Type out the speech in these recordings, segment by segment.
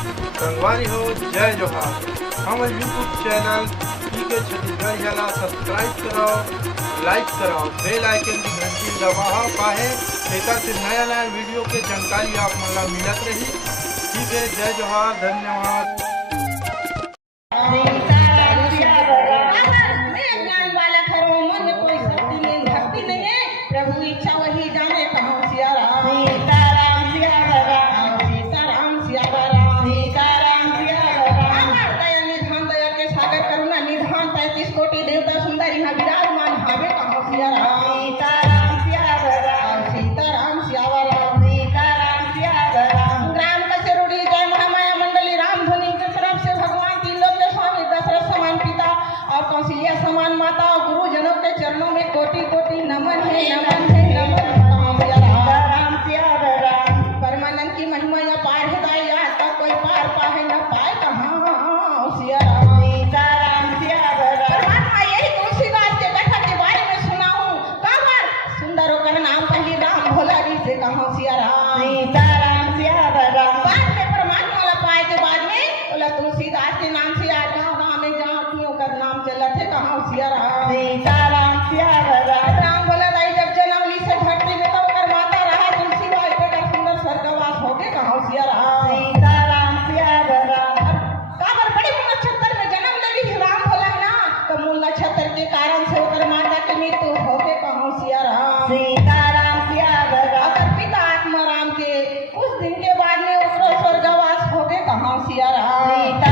संगवारी हो जय जोहार। हमारे यूट्यूब चैनल के छत्तीसगढ़ जाला सब्सक्राइब कराओ, लाइक कराओ, बेल आइकन की घंटी दबाओ काहे एक से नया नया वीडियो के जानकारी आप मतलब मिलत रही। ठीक है, जय जोहार, धन्यवाद। प्रभु इच्छा वही जाने कहाँ सिया राम निधान 35 कोटि देवता सुंदर यहाँ विराजमान भावे कहाँ सिया राम सीताराम सीताराम राम कसे रूढ़ी जय महामाया मंडली राम धुनी की तरफ से भगवान तीन लोक के स्वामी दशरथ समान पिता और कौशल्या समान माता और गुरुजनों के चरणों में कोटि कोटि नमन है, नमन है, नमन। परमानंद की महिमा या पार है आज तक कोई पार पाए न पाए कहाँ सिया राम परमात्मा यही तुलसीदास के कथा के बारे में सुना हूँ। काबर सुंदर होकर नाम पहली राम भोला जी से कहाँ सिया राम बाद में परमात्मा ला पाए के बाद में बोला तुलसीदास के नाम से आज गाँव में जहाँ क्यों कर नाम चला थे कहाँ सिया राम राम बोला दाई जब जन्मली से धरती में तो कर माता रहा तुलसी बाई पे का सुंदर स्वर्गवास हो गए कहाँ सिया राम काबर बड़ी नक्षत्र में जन्म लेली राम बोला ना तो मूल नक्षत्र के कारण से होकर माता की मृत्यु हो गए कहाँ सिया राम अगर पिता आत्मा राम के उस दिन के बाद में उसका स्वर्गवास हो गए कहाँ सिया राम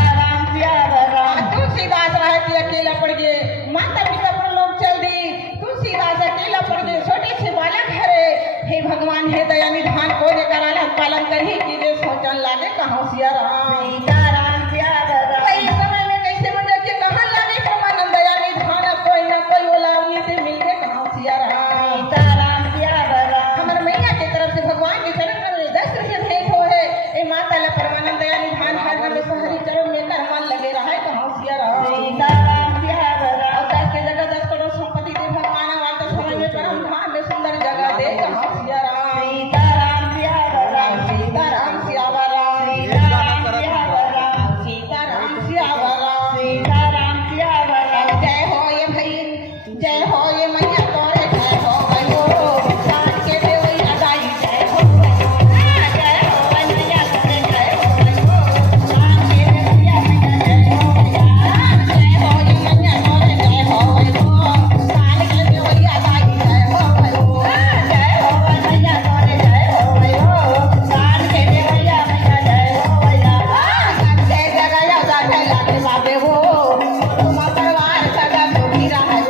तुलसीदास रहे थे अकेला पड़ गए, माता पिता पर लोग चल दी, तुलसीदास अकेला पड़ गए, छोटे से बालक हरे हे भगवान हे दया निधान को लेकर आलन पालन कर ही चीजें सोचन लागे कहाँ सिया राम समय में कैसे मजा के कहाँ लागे परमानंद दया निधान कोई ना कोई बोला से मिल गए कहाँ सिया राम हमारे मैया की तरफ से भगवान के चरण में 10 रुपये भेंट हो है ए माता ला परमानंद दया निधान हर में हरि चरण में कर मन लगे रहा है कहाँ सिया राम और 10 के जगह 10 करोड़ संपत्ति दे भगवान वाले समय में परम धाम में सुंदर जगह दे कहाँ सिया राम सीताराम जय हो ये भाई जय हो ये मैया तोरे जय हो साथ के देवैया दाई जय हो मैया तोरे जय हो साथ के देवैया जय हो ये मैया तोरे जय हो साथ के देवैया दाई जय हो मैया तोरे जय हो साथ के देवैया जय हो जय जगया जाके लागे बाबे हो तुम परिवार सदा सुखी रहे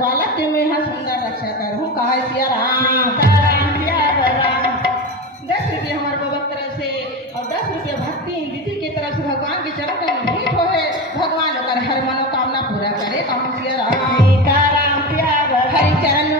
बालक के मैं सुंदर रक्षा करूँ कहा सिया राम 10 रुपये हमारे बाबा तरफ से और 10 रुपये भक्ति दीदी की तरफ से भगवान के चरण में भेंट हो है भगवान होकर हर मनोकामना पूरा करे कहा सिया राम हरि चरण